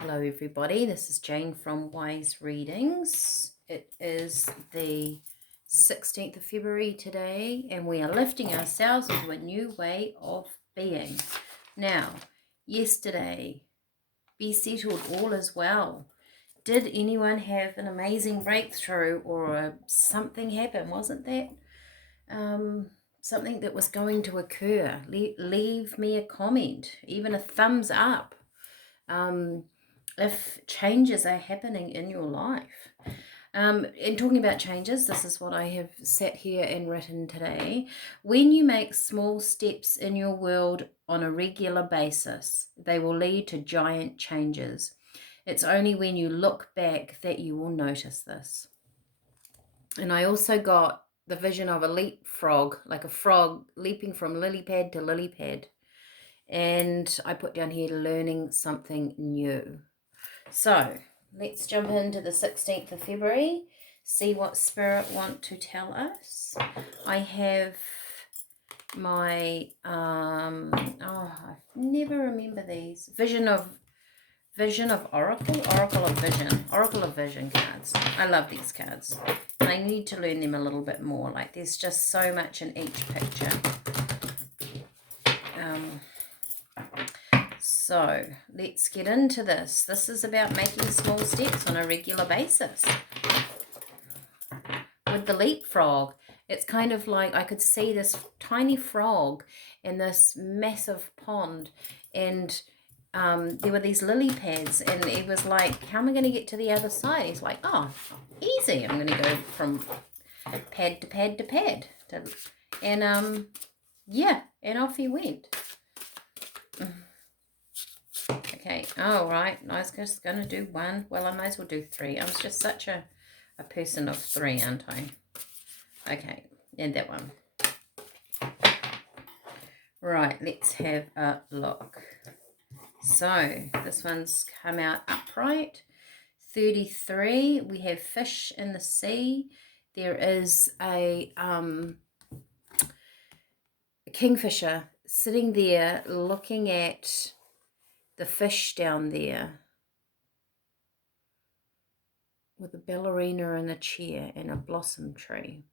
Hello everybody, this is Jane from Wise Readings. It is the 16th of February today and we are lifting ourselves into a new way of being. Now, yesterday, be settled, all is well. Did anyone have an amazing breakthrough or something happen? Wasn't that something that was going to occur? Leave me a comment, even a thumbs up. If changes are happening in your life. And talking about changes, this is what I have sat here and written today. When you make small steps in your world on a regular basis, they will lead to giant changes. It's only when you look back that you will notice this. And I also got the vision of a leapfrog, like a frog leaping from lily pad to lily pad. And I put down here learning something new. So let's jump into the 16th of February, see what Spirit want to tell us. I have my, I never remember these. Vision of Oracle, Oracle of Vision cards. I love these cards. And I need to learn them a little bit more. Like there's just so much in each picture. So let's get into this. This is about making small steps on a regular basis. With the leapfrog, it's kind of like I could see this tiny frog in this massive pond, and there were these lily pads, and it was like, how am I going to get to the other side? He's like, oh, easy. I'm going to go from pad to pad to pad. And yeah, and off he went. Okay, all right, I was just going to do one. Well, I might as well do three. I was just such a person of three, aren't I? Okay, and that one. Right, let's have a look. So, this one's come out upright. 33, we have fish in the sea. There is a kingfisher sitting there looking at the fish down there with a ballerina in a chair and a blossom tree.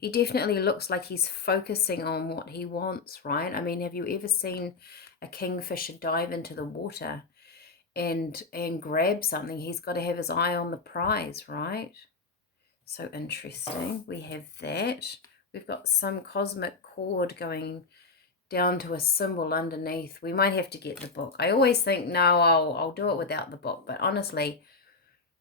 He definitely looks like he's focusing on what he wants, right? I mean, have you ever seen a kingfisher dive into the water and grab something? He's got to have his eye on the prize, right? So interesting. We have that. We've got some cosmic cord going down to a symbol underneath. We might have to get the book. I always think, no, I'll do it without the book. But honestly,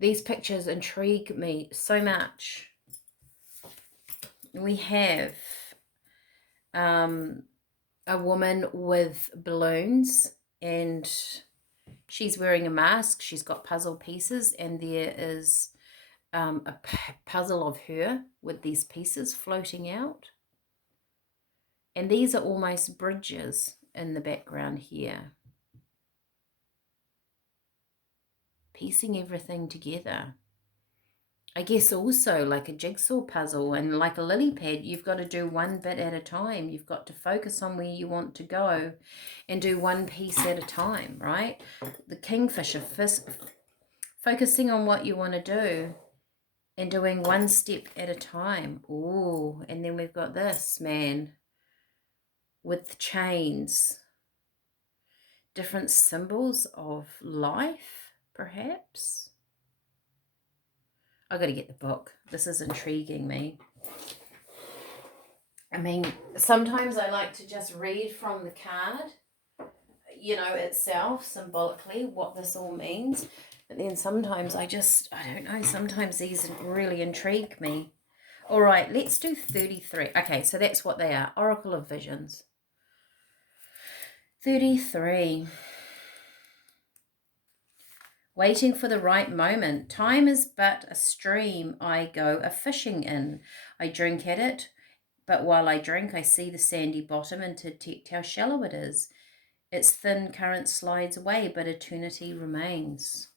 these pictures intrigue me so much. We have a woman with balloons, and she's wearing a mask. She's got puzzle pieces, and there is a puzzle of her with these pieces floating out. And these are almost bridges in the background here, piecing everything together. I guess also like a jigsaw puzzle, and like a lily pad, you've got to do one bit at a time. You've got to focus on where you want to go and do one piece at a time, right? The kingfisher, focusing on what you want to do and doing one step at a time. Ooh, and then we've got this man with chains, different symbols of life, perhaps. I've got to get the book. This is intriguing me. I mean, sometimes I like to just read from the card, you know, itself, symbolically, what this all means. But then sometimes I don't know, sometimes these really intrigue me. All right, let's do 33. Okay, so that's what they are, Oracle of Visions. 33. Waiting for the right moment. Time is but a stream I go a-fishing in. I drink at it, but while I drink, I see the sandy bottom and detect how shallow it is. Its thin current slides away, but eternity remains.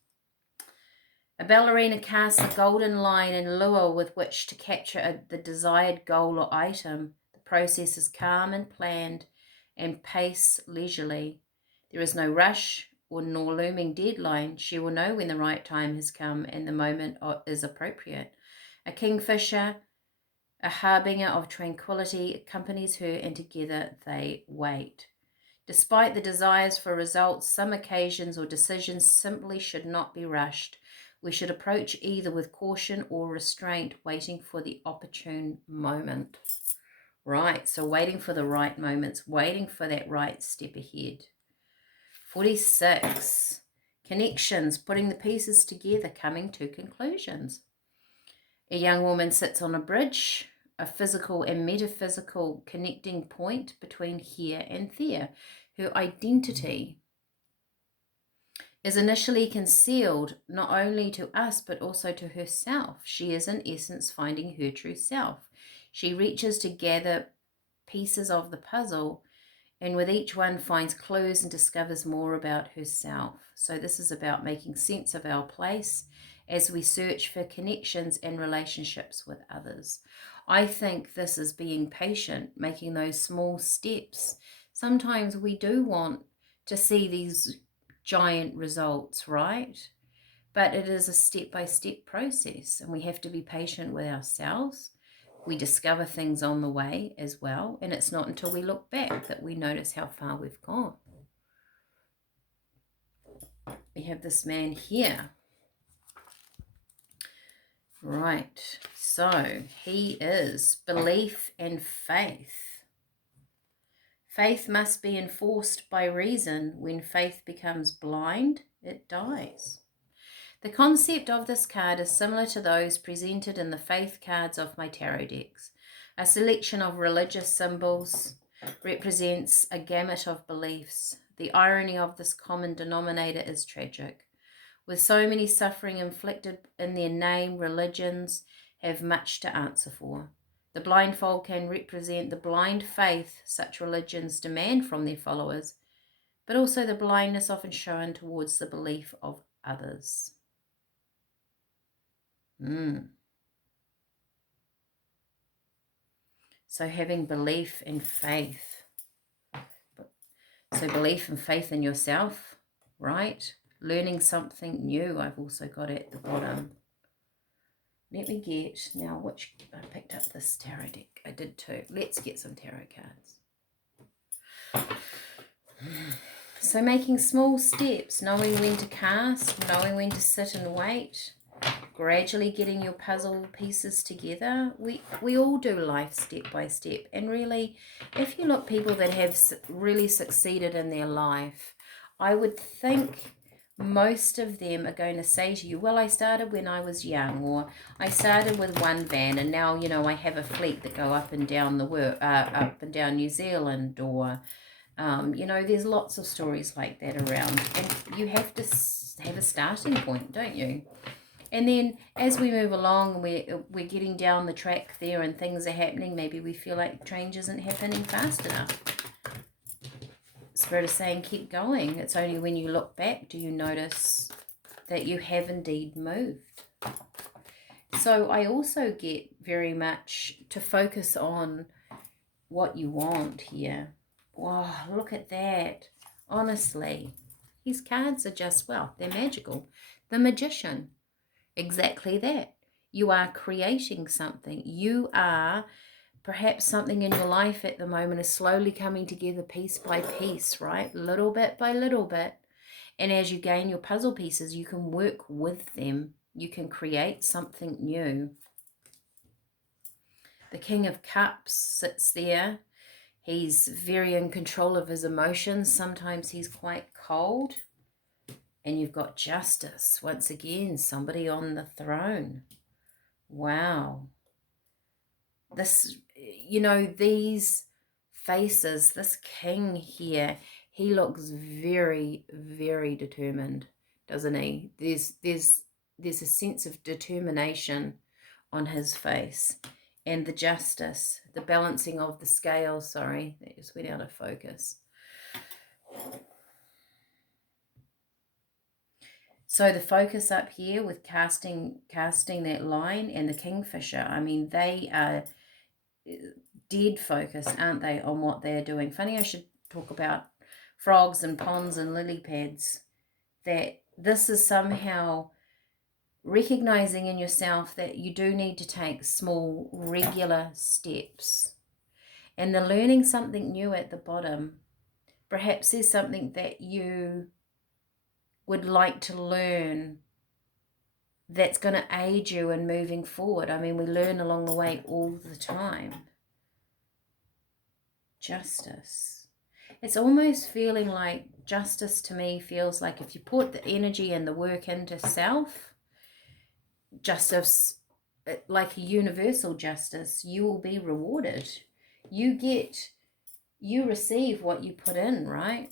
A ballerina casts a golden line and lure with which to capture the desired goal or item. The process is calm and planned and pace leisurely. There is no rush or nor looming deadline. She will know when the right time has come and the moment is appropriate. A kingfisher, a harbinger of tranquility, accompanies her, and together they wait. Despite the desires for results, some occasions or decisions simply should not be rushed. We should approach either with caution or restraint, waiting for the opportune moment. Right, so waiting for the right moments, waiting for that right step ahead. 46. Connections, putting the pieces together, coming to conclusions. A young woman sits on a bridge, a physical and metaphysical connecting point between here and there. Her identity is initially concealed not only to us but also to herself. She is in essence finding her true self. She reaches to gather pieces of the puzzle, and with each one finds clues and discovers more about herself. So this is about making sense of our place as we search for connections and relationships with others. I think this is being patient, making those small steps. Sometimes we do want to see these giant results, right? But it is a step-by-step process, and we have to be patient with ourselves. We discover things on the way as well, and it's not until we look back that we notice how far we've gone. We have this man here. Right, so he is belief and faith. Faith must be enforced by reason. When faith becomes blind, it dies. The concept of this card is similar to those presented in the faith cards of my tarot decks. A selection of religious symbols represents a gamut of beliefs. The irony of this common denominator is tragic. With so many suffering inflicted in their name, religions have much to answer for. The blindfold can represent the blind faith such religions demand from their followers, but also the blindness often shown towards the belief of others. So having belief and faith. So belief and faith in yourself, right? Learning something new, I've also got at the bottom. Let me get, now which, I picked up this tarot deck. I did too. Let's get some tarot cards. So making small steps, knowing when to cast, knowing when to sit and wait, gradually getting your puzzle pieces together. We all do life step by step. And really, if you look people that have really succeeded in their life, I would think most of them are going to say to you, well, I started when I was young, or I started with one van and now, you know, I have a fleet that go up and down up and down New Zealand, or you know, there's lots of stories like that around, and you have to have a starting point, don't you? And then as we move along, we're getting down the track there and things are happening, maybe we feel like change isn't happening fast enough. Spirit is saying keep going. It's only when you look back do you notice that you have indeed moved. So I also get very much to focus on what you want here. Wow, look at that. Honestly, these cards are just, well, they're magical. The Magician. Exactly that. You are creating something. You are, perhaps something in your life at the moment is slowly coming together piece by piece, right? Little bit by little bit. And as you gain your puzzle pieces, you can work with them. You can create something new. The King of Cups sits there. He's very in control of his emotions. Sometimes he's quite cold. And you've got Justice. Once again, somebody on the throne. Wow. This, you know, these faces, this king here, he looks very, very determined, doesn't he? There's a sense of determination on his face. And the Justice, the balancing of the scales, sorry, that just went out of focus. So the focus up here with casting that line and the Kingfisher, I mean, they are dead focused, aren't they, on what they're doing. Funny I should talk about frogs and ponds and lily pads. that this is somehow recognizing in yourself that you do need to take small, regular steps. And the learning something new at the bottom, perhaps there's something that you would like to learn that's going to aid you in moving forward. I mean, we learn along the way all the time. Justice. It's almost feeling like justice to me feels like if you put the energy and the work into self, justice, like a universal justice, you will be rewarded. You receive what you put in, right?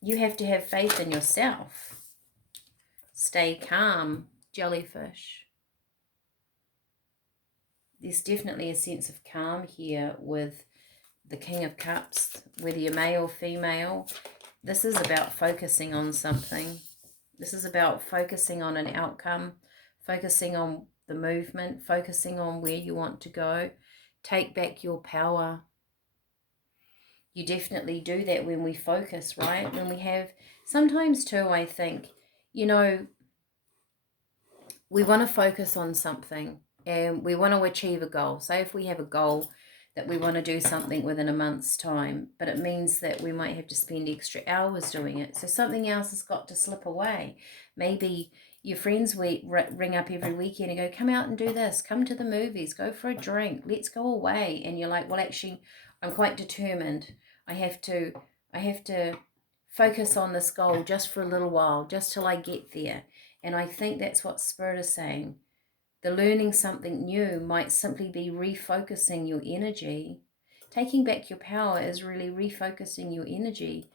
You have to have faith in yourself. Stay calm, jellyfish. There's definitely a sense of calm here with the King of Cups, whether you're male or female. This is about focusing on something. This is about focusing on an outcome, focusing on the movement, focusing on where you want to go. Take back your power. You definitely do that when we focus, right? When we have, sometimes too, I think, you know, we want to focus on something and we want to achieve a goal. Say if we have a goal that we want to do something within a month's time, but it means that we might have to spend extra hours doing it. So something else has got to slip away. Maybe your friends ring up every weekend and go, come out and do this, come to the movies, go for a drink, let's go away. And you're like, well, actually, I'm quite determined. I have to focus on this goal just for a little while, just till I get there. And I think that's what Spirit is saying. The learning something new might simply be refocusing your energy. Taking back your power is really refocusing your energy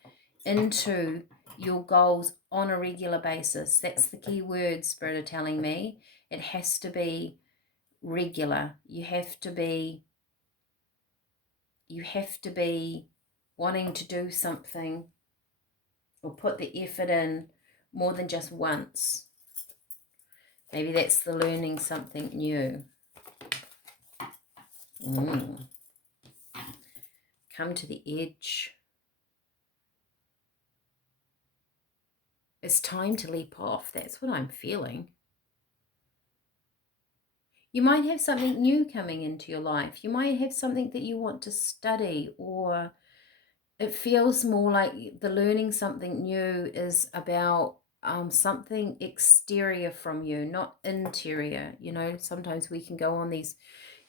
into your goals on a regular basis. That's the key word Spirit are telling me. It has to be regular. You have to be wanting to do something or put the effort in more than just once. Maybe that's the learning something new. Come to the edge. It's time to leap off. That's what I'm feeling. You might have something new coming into your life. You might have something that you want to study, or it feels more like the learning something new is about something exterior from you, not interior. You know, sometimes we can go on these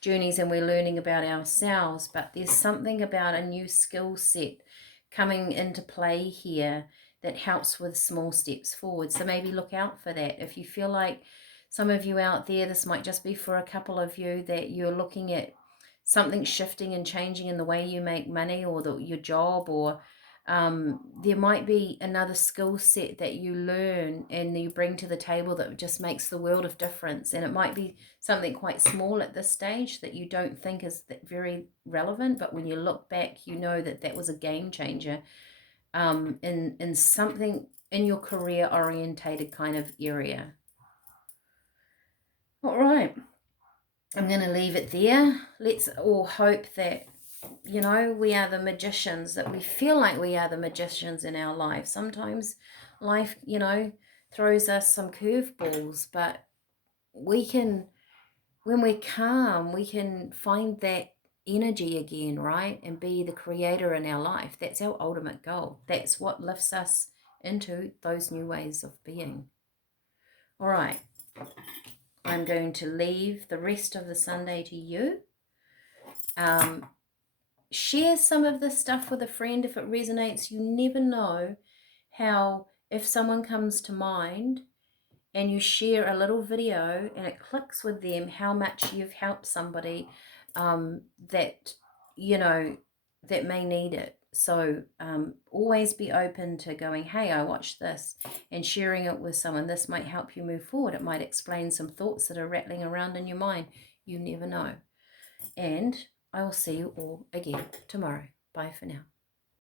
journeys and we're learning about ourselves, but there's something about a new skill set coming into play here that helps with small steps forward. So maybe look out for that. If you feel like some of you out there, this might just be for a couple of you, that you're looking at something shifting and changing in the way you make money, or your job, or there might be another skill set that you learn and you bring to the table that just makes the world of difference. And it might be something quite small at this stage that you don't think is very relevant, but when you look back, you know that that was a game changer in something in your career orientated kind of area. All right, I'm going to leave it there. Let's all hope that, you know, we are the magicians, that we feel like we are the magicians in our life. Sometimes life, you know, throws us some curveballs, but we can, when we're calm, we can find that energy again, right? And be the creator in our life. That's our ultimate goal. That's what lifts us into those new ways of being. All right. I'm going to leave the rest of the Sunday to you. Share some of this stuff with a friend if it resonates. You never know how, if someone comes to mind and you share a little video and it clicks with them, how much you've helped somebody that, you know, that may need it. So always be open to going, hey, I watched this, and sharing it with someone. This might help you move forward. It might explain some thoughts that are rattling around in your mind. You never know. And I will see you all again tomorrow. Bye for now.